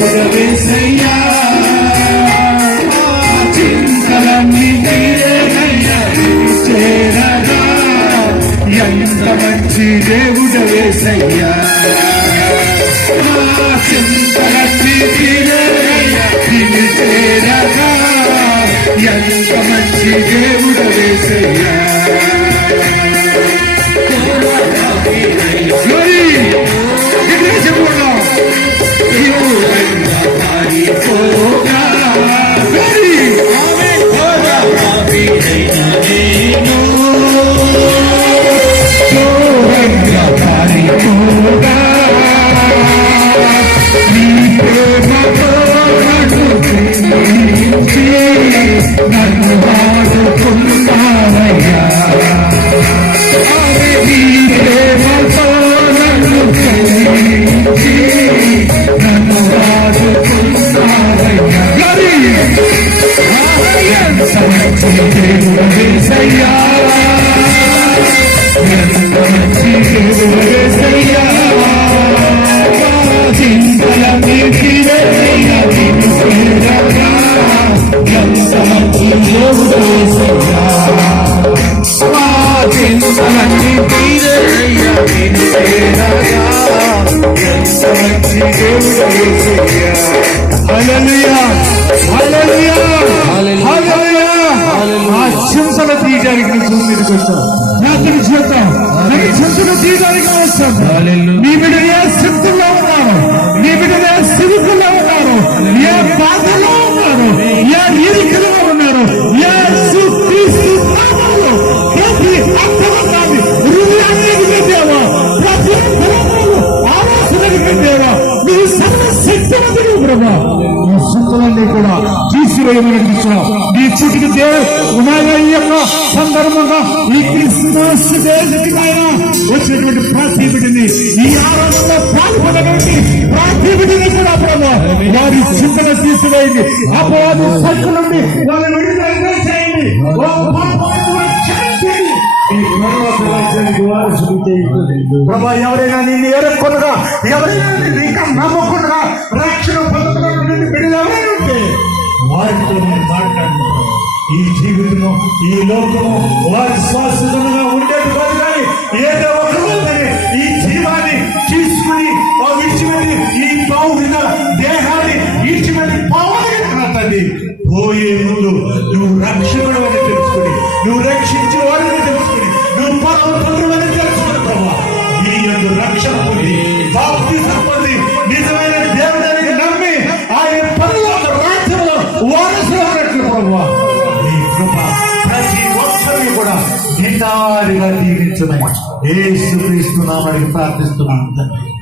దేవుడవేసయ్యా, చింతలన్నీ తీరేనయ్యా చేరగా. ఎంత మంచి దేవుడవేసయ్యా, చింతలన్నీ తీరేనయ్యా చేరగా. ఎంత మంచి దేవుడవేసయ్యా. చింతలు తీయడానికి మీదకి వచ్చాం. రాత్రి చేద్దాం, చింతలు తీయడానికి వచ్చాం. మీ బిడ్డలు ఏ స్థితిలో ఉన్నారు, మీ బిడ్డలు ఏ స్థితిలో ఉన్నారు, ఏ బాధలో ఉన్నారు, ఏ ఇరికలో ఉన్నారు, ఏ ప్రతి అర్థవంతాన్ని హృదయానికి పెట్టేవా, ప్రతి ఆలోచనకి పెట్టేవా, మీ సర్వశక్తివంతుడు ప్రభా. ఈ శక్తులన్నీ కూడా తీసివేయమనిపించాం. ఈ చుట్టుకు ఈ యొక్క సందర్భంగా ఈ క్రిస్మస్ దేశకి వచ్చినటువంటి ప్రతి బిడ్డని, ఈ ఆరాధనలో పాల్గొనటువంటి ప్రతి బిడ్డని కూడా ప్రభా వారి చింతన తీసివేయండి. అపవాది సైకిల్ నుండి వాళ్ళని విడుదల చేయండి. ప్రభా ఎవరైనా నిన్ను ఎరక్కొనగా, ఎవరైనా నీకు నమ్మకుండా రక్షణ పొందుతున్నటువంటి బిడ్డలు ఎవరైనా ఉంటే వారితో నేను మాట్లాడుతున్నాను. ఈ జీవితంలో ఈ లోకము వారి శాశ్వతంగా ఉండేది కాదు, కానీ ఏదో ఒక రోజునే ఈ జీవాన్ని తీసుకుని విడిచిపెట్టి ఈ పౌరుల దేహాన్ని విడిచిపెట్టి పోవాలి. పోయే ముందు నువ్వు రక్షకుడు అని తెలుసుకుని, నువ్వు రక్షించే వారిని తెలుసుకుని, నువ్వు పరమపుత్రుడు అని తెలుసుకుని ప్రభా ఈ యొక్క రక్షణ పొంది బాప్తిసం పొంది నిజమైన దేవుడిని నమ్మి ఆయన పరలోక రాజ్యంలో వారసులు ఉన్నట్లు ప్రభా ఈ కృప ప్రతి ఒక్కరిని కూడా నిండారిగా దీవించమని యేసుక్రీస్తు నామమున ప్రార్థిస్తున్నాను తండ్రి.